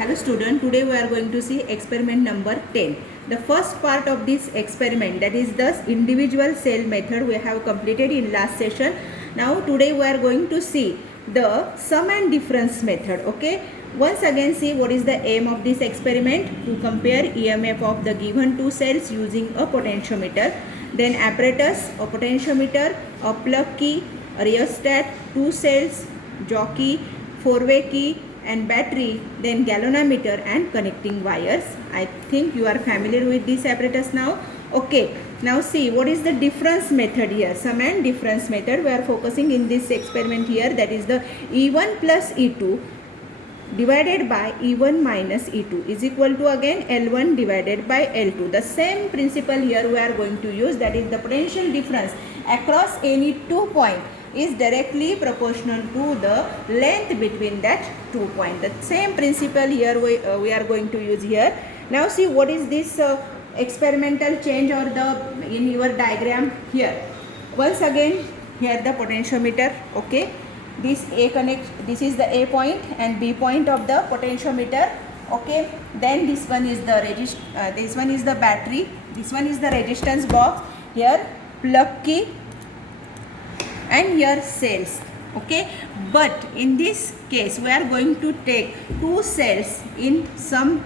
Hello student, today we are going to see experiment number 10. The first part of this experiment, that is the individual cell method, we have completed in last session. Now today we are going to see the sum and difference method. Okay, once again see what is the aim of this experiment: to compare EMF of the given two cells using a potentiometer, then apparatus, a potentiometer, a plug key, a rheostat, two cells, jockey, four-way key and battery, then galvanometer and connecting wires. I think you are familiar with this apparatus now. Okay, now see what is the difference method here. Sum and difference method we are focusing in this experiment here, that is the E1 plus E2 divided by E1 minus E2 is equal to again L1 divided by L2. The same principle here we are going to use, that is the potential difference across any 2 points is directly proportional to the length between that 2 points. The same principle here we are going to use here. Now see what is this experimental change or the in your diagram here. Once again here the potentiometer. Okay, this this is the A point and B point of the potentiometer. Okay, then this one is the this one is the battery, this one is the resistance box, here plug key and here cells. Okay, but in this case we are going to take two cells in some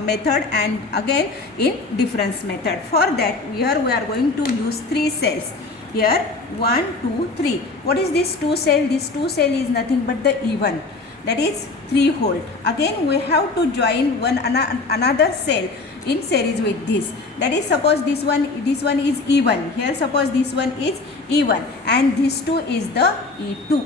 method and again in difference method. For that here we are going to use three cells. Here 1, 2, 3. What is this two cell? This two cell is nothing but the E1, that is 3 volt. Again we have to join another cell in series with this, that is suppose this one is E1, here suppose this one is E1 and this two is the E2.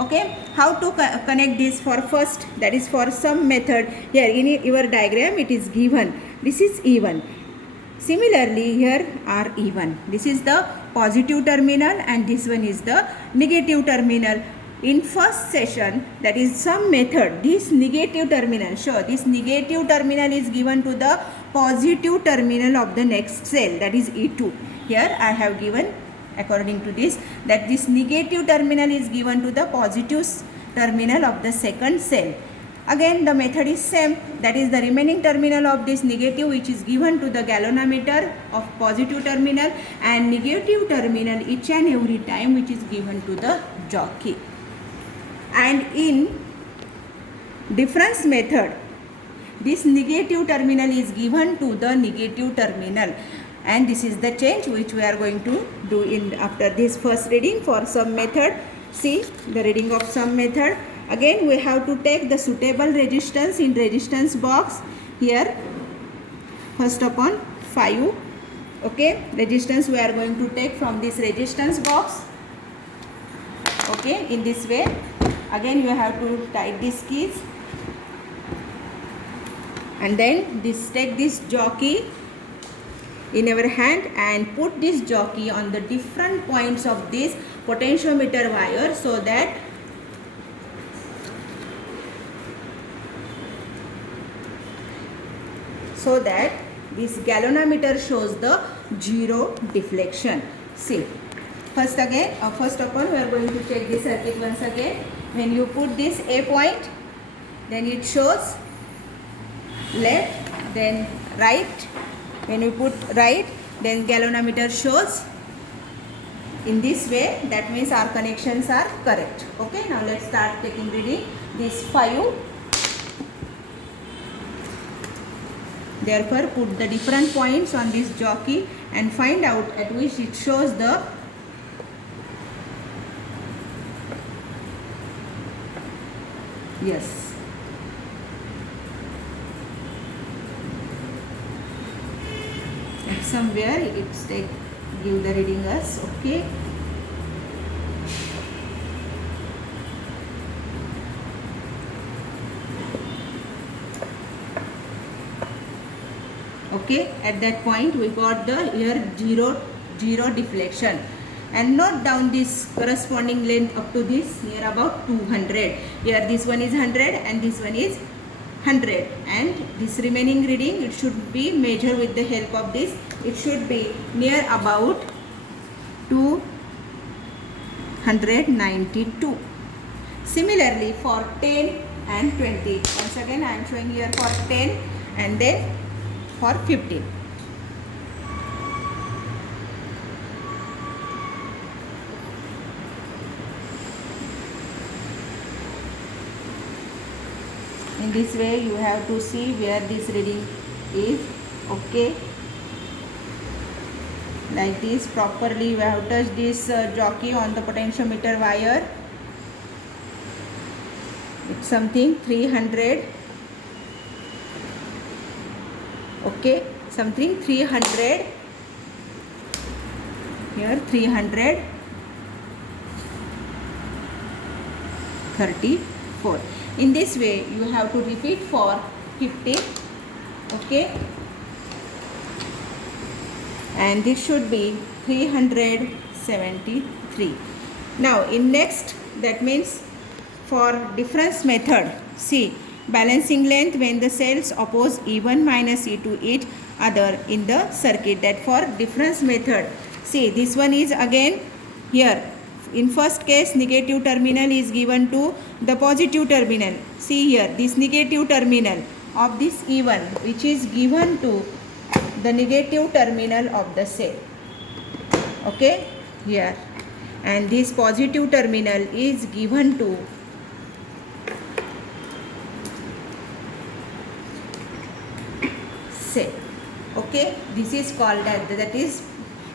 Okay, how to connect this? For first, that is for some method, here in your diagram it is given this is E1. Similarly here are E1, this is the positive terminal and this one is the negative terminal. In first session, that is some method, this negative terminal, sure, this negative terminal is given to the positive terminal of the next cell, that is E2. Here I have given according to this, that this negative terminal is given to the positive terminal of the second cell. Again the method is same, that is the remaining terminal of this negative which is given to the galvanometer of positive terminal and negative terminal each and every time which is given to the jockey. And in difference method, this negative terminal is given to the negative terminal, and this is the change which we are going to do in after this first reading for some method. See the reading of some method. Again we have to take the suitable resistance in resistance box. Here first upon 5. Okay, resistance we are going to take from this resistance box. Okay, in this way. Again you have to tie these keys and then take this jockey in our hand and put this jockey on the different points of this potentiometer wire, so that this galvanometer shows the zero deflection. See, first upon we are going to check this circuit once again. When you put this A point, then it shows left, then right. When you put right, then galvanometer shows in this way. That means our connections are correct. Okay, now let's start taking reading. This 5. Therefore put the different points on this jockey and find out at which it shows the yes. And somewhere it's give the reading as okay. Okay, at that point we got the here zero deflection. And note down this corresponding length up to this near about 200. Here this one is 100 and this one is 100, and this remaining reading it should be measured with the help of this. It should be near about 292. Similarly for 10 and 20. Once again I am showing here for 10 and then for 15. In this way you have to see where this reading is. Okay, like this properly you have touched this jockey on the potentiometer wire. It's something 300. Okay, something 300 here, 334. In this way you have to repeat for 15. Okay, and this should be 373. Now in next, that means for difference method, see balancing length when the cells oppose E1 minus E2 each other in the circuit. That for difference method, see this one is again here. In first case negative terminal is given to the positive terminal. See here, this negative terminal of this E1 which is given to the negative terminal of the cell. Okay, here, and this positive terminal is given to cell. Okay, this is called as, that is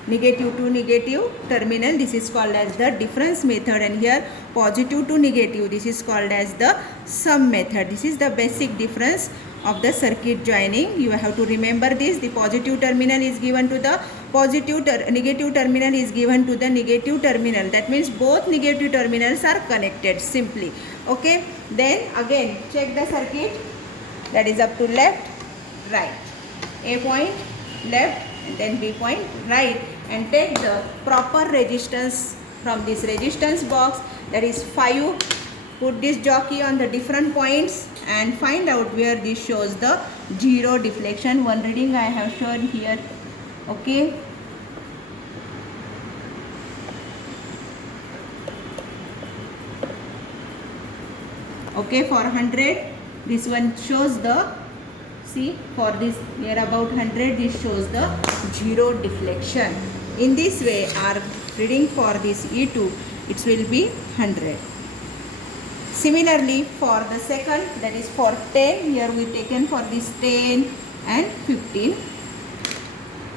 negative to negative terminal, this is called as the difference method, and here positive to negative, this is called as the sum method. This is the basic difference of the circuit joining. You have to remember this. The positive terminal is given to the negative terminal is given to the negative terminal. That means both negative terminals are connected simply. Okay, then again check the circuit, that is up to left, right, A point left and then B point right, and take the proper resistance from this resistance box, that is 5. Put this jockey on the different points and find out where this shows the zero deflection. One reading I have shown here. Okay, okay, for 100 this one shows the, see for this near about 100 this shows the zero deflection. In this way our reading for this E2 it will be 100. Similarly for the second, that is for 10, here we taken for this 10 and 15.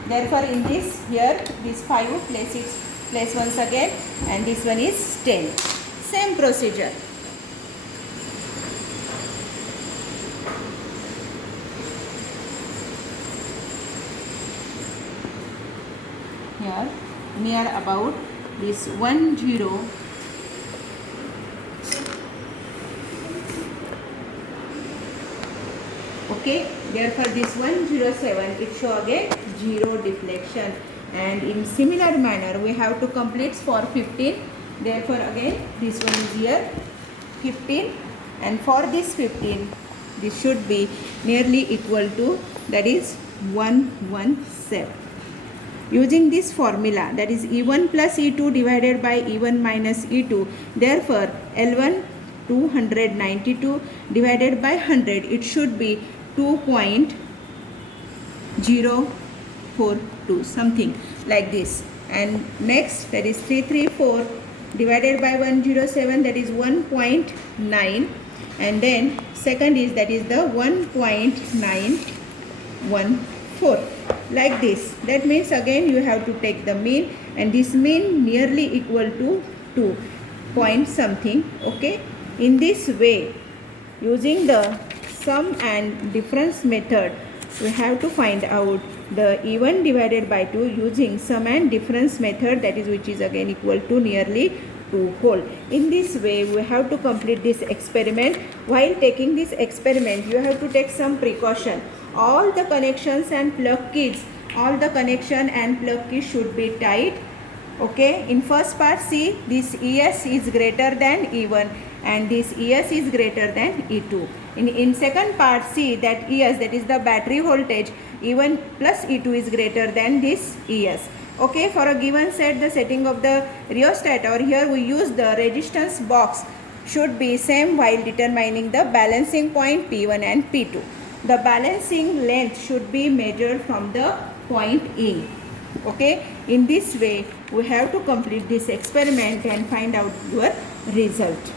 Therefore in this, here this 5 place once again, and this one is 10. Same procedure. Here near about this 10. Okay, therefore this 107 it show again zero deflection, and in similar manner we have to complete for 15. Therefore again this one is here 15, and for this 15 this should be nearly equal to, that is 117. Using this formula, that is E1 plus E2 divided by E1 minus E2, therefore L1 292 divided by 100, it should be 2.042, something like this. And next, that is 334 divided by 107, that is 1.9, and then second is, that is the 1.914, like this. That means again you have to take the mean, and this mean nearly equal to 2 point something. Okay, in this way, using the sum and difference method, we have to find out the E1 divided by 2 using sum and difference method, that is which is again equal to nearly 2 whole. In this way we have to complete this experiment. While taking this experiment you have to take some precaution. All the connections and plug keys, all the connection and plug keys should be tight. Okay, in first part see, this ES is greater than E1 and this ES is greater than E2. In second part see that ES, that is the battery voltage, E1 plus E2 is greater than this ES. Okay, for a given set the setting of the rheostat, or here we use the resistance box should be same while determining the balancing point P1 and P2. The balancing length should be measured from the point E. Okay, in this way we have to complete this experiment and find out your result.